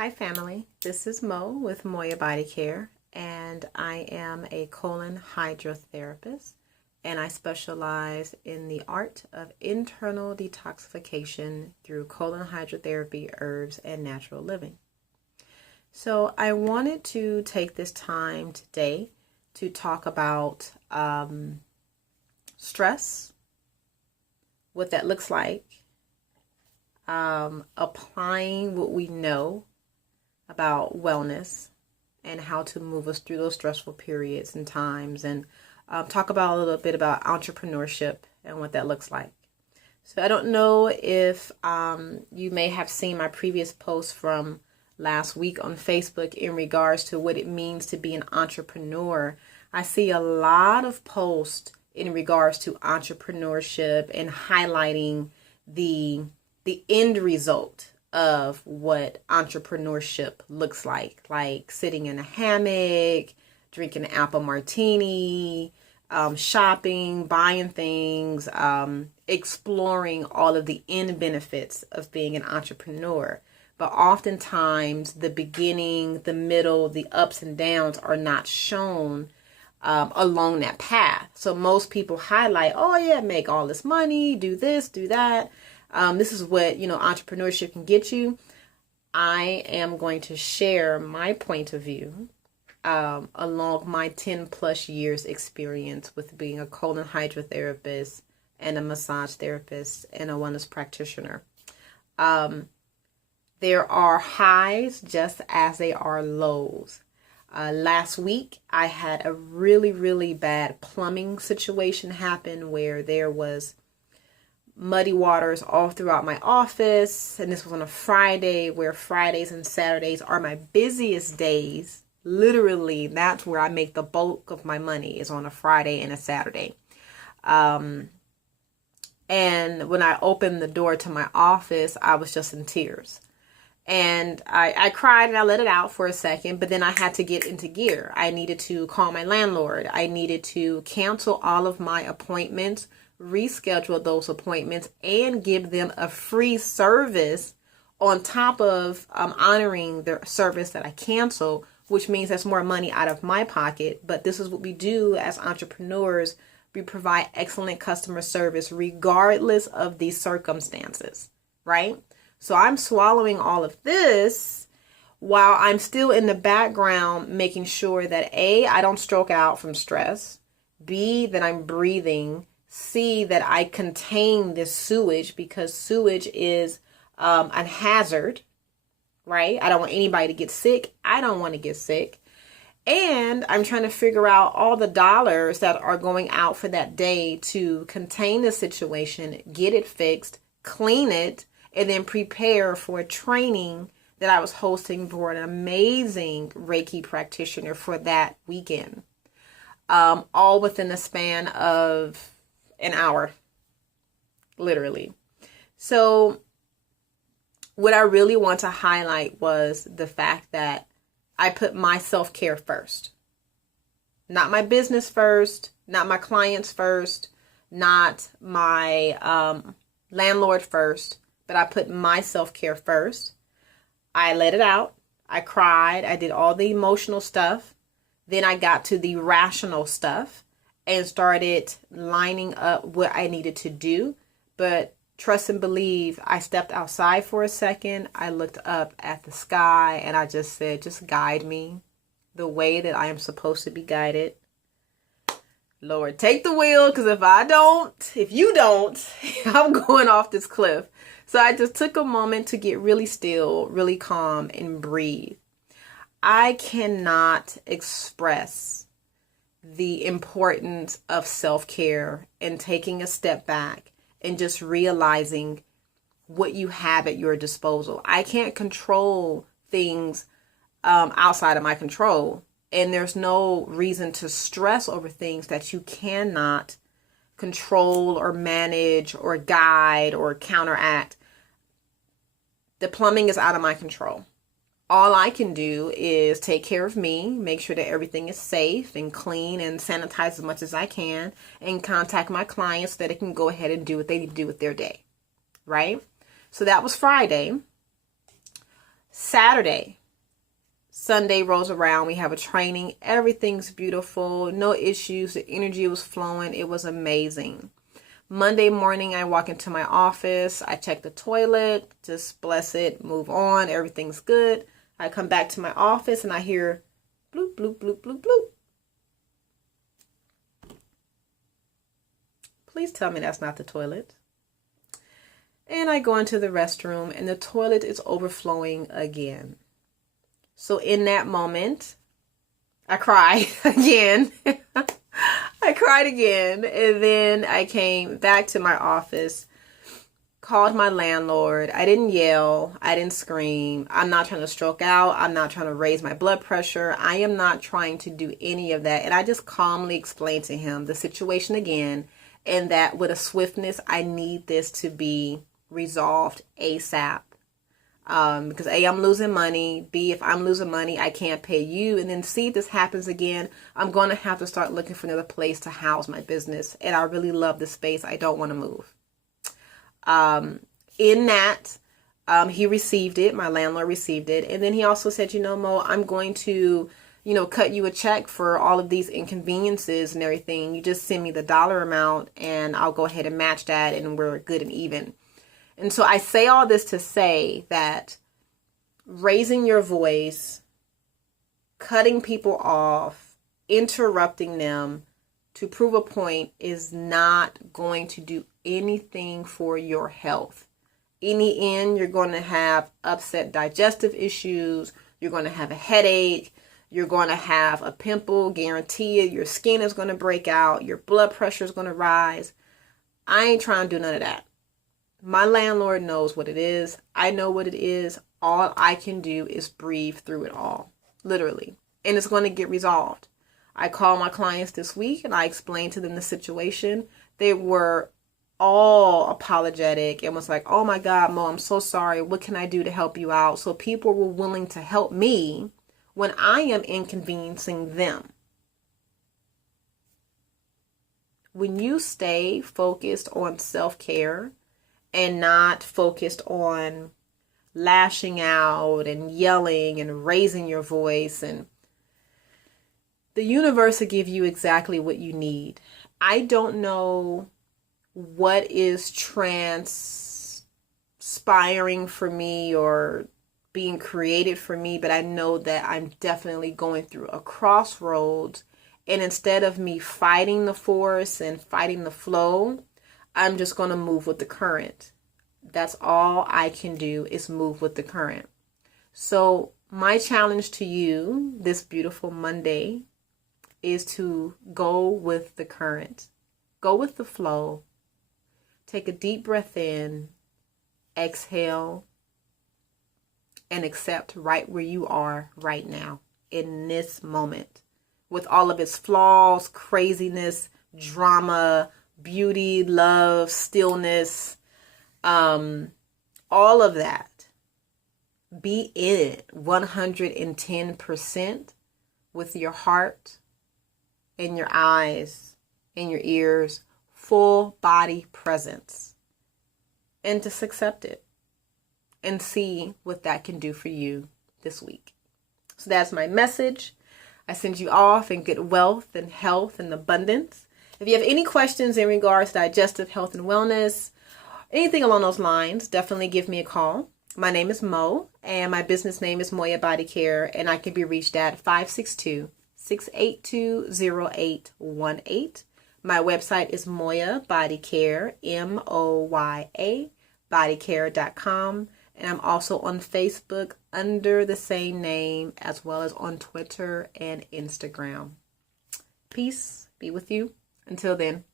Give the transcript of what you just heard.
Hi family, this is Mo with Moya Body Care, and I am a colon hydrotherapist, and I specialize in the art of internal detoxification through colon hydrotherapy, herbs, and natural living. So I wanted to take this time today to talk about stress, what that looks like, applying what we know about wellness and how to move us through those stressful periods and times, and talk about a little bit about entrepreneurship and what that looks like. So I don't know if you may have seen my previous post from last week on Facebook in regards to what it means to be an entrepreneur. I see a lot of posts in regards to entrepreneurship and highlighting the end result of what entrepreneurship looks like sitting in a hammock, drinking an apple martini, shopping, buying things, exploring all of the end benefits of being an entrepreneur. But oftentimes the beginning, the middle, the ups and downs are not shown along that path. So most people highlight, oh yeah, make all this money, do this, do that. This is what, entrepreneurship can get you. I am going to share my point of view along my 10 plus years experience with being a colon hydrotherapist and a massage therapist and a wellness practitioner. There are highs just as they are lows. Last week, I had a really, really bad plumbing situation happen where there was muddy waters all throughout my office, and this was on a Friday, where Fridays and Saturdays are my busiest days. Literally, that's where I make the bulk of my money, is on a Friday and a Saturday. And when I opened the door to my office, I was just in tears. And I cried and I let it out for a second, but then I had to get into gear. I needed to call my landlord. I needed to cancel all of my appointments, reschedule those appointments, and give them a free service on top of honoring the service that I canceled, which means that's more money out of my pocket. But this is what we do as entrepreneurs. We provide excellent customer service regardless of the circumstances, right? So I'm swallowing all of this while I'm still in the background making sure that A, I don't stroke out from stress, B, that I'm breathing, C, that I contain this sewage, because sewage is a hazard, right? I don't want anybody to get sick. I don't want to get sick. And I'm trying to figure out all the dollars that are going out for that day to contain the situation, get it fixed, clean it, and then prepare for a training that I was hosting for an amazing Reiki practitioner for that weekend. All within the span of an hour, literally. So what I really want to highlight was the fact that I put my self-care first. Not my business first, not my clients first, not my landlord first, but I put my self-care first. I let it out. I cried. I did all the emotional stuff. Then I got to the rational stuff and started lining up what I needed to do. But trust and believe, I stepped outside for a second. I looked up at the sky and I just said, just guide me the way that I am supposed to be guided. Lord, take the wheel, because if you don't, I'm going off this cliff. So I just took a moment to get really still, really calm, and breathe. I cannot express the importance of self-care and taking a step back and just realizing what you have at your disposal. I can't control things outside of my control. And there's no reason to stress over things that you cannot control or manage or guide or counteract. The plumbing is out of my control. All I can do is take care of me, make sure that everything is safe and clean and sanitize as much as I can, and contact my clients so that they can go ahead and do what they need to do with their day, right? So that was Friday. Saturday, Sunday rolls around. We have a training. Everything's beautiful. No issues. The energy was flowing. It was amazing. Monday morning, I walk into my office. I check the toilet. Just bless it. Move on. Everything's good. I come back to my office and I hear bloop, bloop, bloop, bloop, bloop. Please tell me that's not the toilet. And I go into the restroom and the toilet is overflowing again. So in that moment, I cried again. I cried again. And then I came back to my office, called my landlord. I didn't yell. I didn't scream. I'm not trying to stroke out. I'm not trying to raise my blood pressure. I am not trying to do any of that. And I just calmly explained to him the situation again, and that with a swiftness, I need this to be resolved ASAP. Because A, I'm losing money. B, if I'm losing money, I can't pay you. And then C, if this happens again, I'm going to have to start looking for another place to house my business. And I really love this space. I don't want to move. In that, he received it. My landlord received it. And then he also said, Mo, I'm going to, cut you a check for all of these inconveniences and everything. You just send me the dollar amount and I'll go ahead and match that and we're good and even. And so I say all this to say that raising your voice, cutting people off, interrupting them to prove a point is not going to do anything for your health. In the end, you're going to have upset digestive issues. You're going to have a headache. You're going to have a pimple, guarantee it. Your skin is going to break out. Your blood pressure is going to rise. I ain't trying to do none of that. My landlord knows what it is. I know what it is. All I can do is breathe through it all, literally. And it's going to get resolved. I called my clients this week and I explained to them the situation. They were all apologetic and was like, oh my God, Mo, I'm so sorry. What can I do to help you out? So people were willing to help me when I am inconveniencing them. When you stay focused on self-care and not focused on lashing out and yelling and raising your voice, and the universe will give you exactly what you need. I don't know what is transpiring for me or being created for me, but I know that I'm definitely going through a crossroads. And instead of me fighting the force and fighting the flow, I'm just going to move with the current. That's all I can do is move with the current. So my challenge to you this beautiful Monday is to go with the current. Go with the flow. Take a deep breath in, exhale, and accept right where you are right now in this moment. With all of its flaws, craziness, drama, beauty, love, stillness, all of that. Be in it 110% with your heart and your eyes and your ears, full body presence, and just accept it and see what that can do for you this week. So that's my message. I send you off in good wealth and health and abundance. If you have any questions in regards to digestive health and wellness, anything along those lines, definitely give me a call. My name is Mo, and my business name is Moya Body Care, and I can be reached at 562-682-0818. My website is Moya Body Care, MOYA, bodycare.com. And I'm also on Facebook under the same name, as well as on Twitter and Instagram. Peace be with you. Until then.